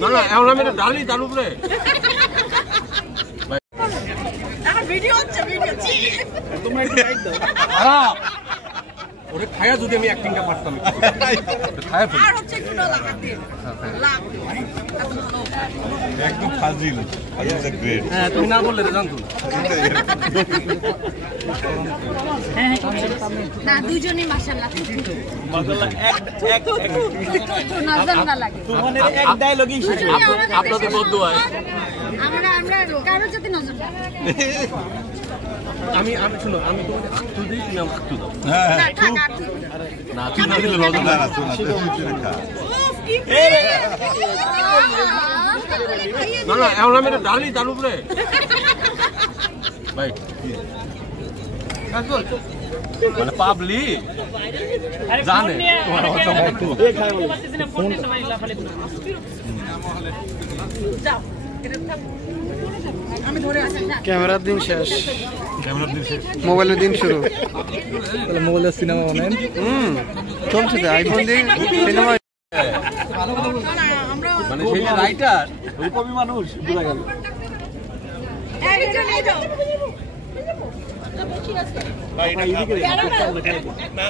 না না এখন আমি ডালি তার উপরে ভিডিও হচ্ছে ভিডিও তোমরা একটু লাইক দাও ওরে খায়া যদি আমি অ্যাক্টিংটা পারতাম খায়া ফেলি আর হচ্ছে একটু লাগাতে লাগ একদম ফাজিল ইজ আ গ্রেট হ্যাঁ তুমি না বললে জানতো না দুইজনই মাশাআল্লাহ এক নজর না লাগে তোমাদের এক ডায়লগই শেষ আপনাদের বদ্ধ হয় আমরা কারো যদি নজর না আমি শুনো আমি তোমাকে আক্তু দিই তুমি আমাকে আক্তু দাও হ্যাঁ না থাক আর না তুমি না দিলে লজ্জা না না না শোনা খা না না এখন আমি ডালি তার উপরে ভাই মানে পাবলি জানে ক্যামেরার দিন শেষ মোবাইলের দিন শুরু মোবাইলের সিনেমা বানান চলছে তো আইফোন দিয়ে সিনেমা মানে সেই যে রাইটার ওই কবি মানুষ বোঝা গেল না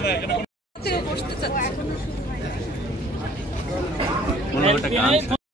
না